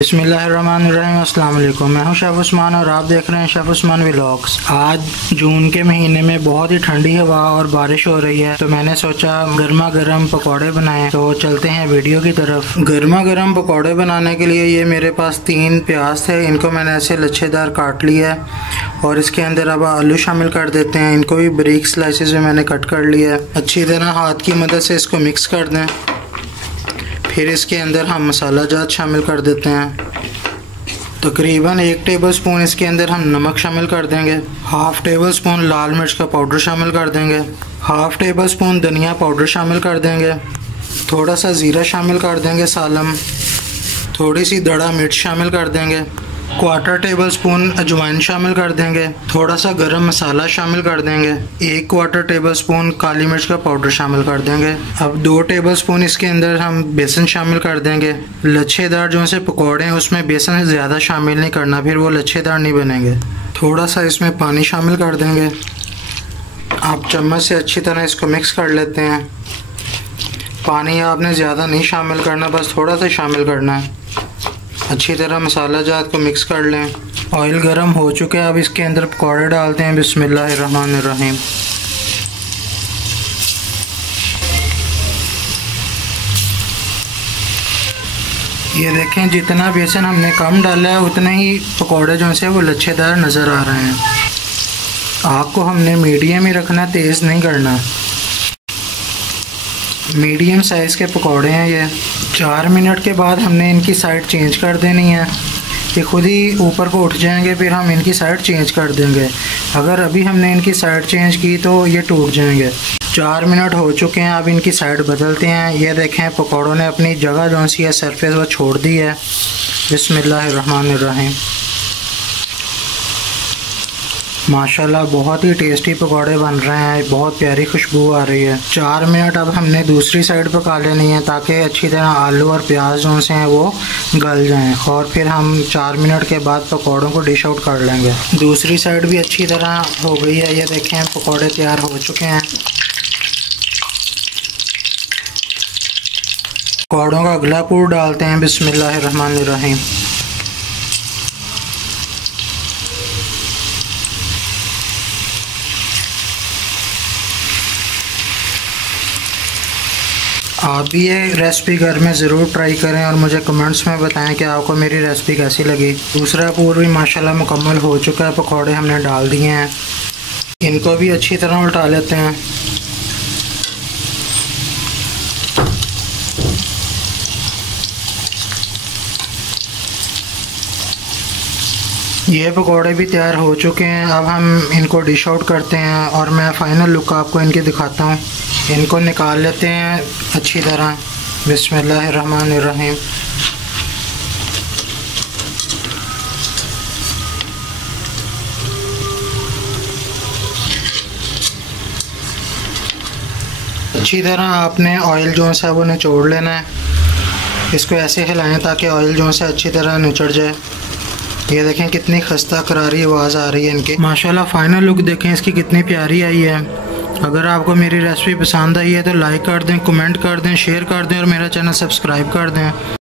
बिस्मिल्लाहिर्रहमानिर्रहीम। अस्सलाम वालेकुम। मैं हूं शेफ उस्मान और आप देख रहे हैं शेफ उस्मान व्लॉग्स। आज जून के महीने में बहुत ही ठंडी हवा और बारिश हो रही है, तो मैंने सोचा गर्मा गर्म पकौड़े बनाएं। तो चलते हैं वीडियो की तरफ। गर्मा गर्म पकौड़े बनाने के लिए ये मेरे पास 3 प्याज थे, इनको मैंने ऐसे लच्छेदार काट लिया है और इसके अंदर अब आलू शामिल कर देते हैं। इनको भी बारीक स्लाइसेस में मैंने कट कर लिया है। अच्छी तरह हाथ की मदद से इसको मिक्स कर दें। फिर इसके अंदर हम मसाला जात शामिल कर देते हैं। तकरीबन 1 टेबलस्पून इसके अंदर हम नमक शामिल कर देंगे। हाफ़ टेबल स्पून लाल मिर्च का पाउडर शामिल कर देंगे। हाफ़ टेबल स्पून धनिया पाउडर शामिल कर देंगे। थोड़ा सा ज़ीरा शामिल कर देंगे सालम। थोड़ी सी दड़ा मिर्च शामिल कर देंगे। 1/4 टेबल स्पून अजवाइन शामिल कर देंगे। थोड़ा सा गरम मसाला शामिल कर देंगे। 1/4 टेबल स्पून काली मिर्च का पाउडर शामिल कर देंगे। अब 2 टेबल स्पून इसके अंदर हम बेसन शामिल कर देंगे। लच्छेदार जो से पकौड़े हैं उसमें बेसन ज़्यादा शामिल नहीं करना, फिर वो लच्छेदार नहीं बनेंगे। थोड़ा सा इसमें पानी शामिल कर देंगे। आप चम्मच से अच्छी तरह इसको मिक्स कर लेते हैं। पानी आपने ज़्यादा नहीं शामिल करना, बस थोड़ा सा शामिल करना है। अच्छी तरह मसाला जात को मिक्स कर लें। ऑयल गरम हो चुके हैं, अब इसके अंदर पकौड़े डालते हैं। बिस्मिल्लाहिर्रहमानिर्रहीम। ये देखें, जितना बेसन हमने कम डाला है उतने ही पकौड़े जो से वो लच्छेदार नज़र आ रहे हैं। आग को हमने मीडियम ही रखना, तेज़ नहीं करना। मीडियम साइज़ के पकौड़े हैं ये। 4 मिनट के बाद हमने इनकी साइड चेंज कर देनी है। ये खुद ही ऊपर को उठ जाएंगे, फिर हम इनकी साइड चेंज कर देंगे। अगर अभी हमने इनकी साइड चेंज की तो ये टूट जाएंगे। 4 मिनट हो चुके हैं, अब इनकी साइड बदलते हैं। ये देखें, पकौड़ों ने अपनी जगह जो सी है सरफेस वो छोड़ दी है। बिस्मिल्लाहिर्रहमानिर्रहीम। माशाल्लाह बहुत ही टेस्टी पकौड़े बन रहे हैं, बहुत प्यारी खुशबू आ रही है। 4 मिनट अब हमने दूसरी साइड पका लेनी है ताकि अच्छी तरह आलू और प्याज जो से हैं वो गल जाएं, और फिर हम 4 मिनट के बाद पकौड़ों को डिश आउट कर लेंगे। दूसरी साइड भी अच्छी तरह हो गई है। ये देखें, पकौड़े तैयार हो चुके हैं। पकौड़ों का अगला पूर डालते हैं। बिस्मिल्लाहिर्रहमानिर्रहीम। आप भी ये रेसिपी घर में ज़रूर ट्राई करें और मुझे कमेंट्स में बताएं कि आपको मेरी रेसिपी कैसी लगी। दूसरा पूर भी माशाल्लाह मुकम्मल हो चुका है। पकौड़े हमने डाल दिए हैं, इनको भी अच्छी तरह उल्टा लेते हैं। ये पकौड़े भी तैयार हो चुके हैं। अब हम इनको डिश आउट करते हैं और मैं फ़ाइनल लुक आपको इनकी दिखाता हूँ। इनको निकाल लेते हैं अच्छी तरह। बिस्मिल्लाहिर्रहमानिर्रहीम। अच्छी तरह आपने ऑयल जो है वो निचोड़ लेना है। इसको ऐसे हिलाएं ताकि ऑयल जो है अच्छी तरह निचड़ जाए। ये देखें, कितनी खस्ता करारी आवाज़ आ रही है इनकी। माशाल्लाह फ़ाइनल लुक देखें इसकी कितनी प्यारी आई है। अगर आपको मेरी रेसिपी पसंद आई है तो लाइक कर दें, कमेंट कर दें, शेयर कर दें और मेरा चैनल सब्सक्राइब कर दें।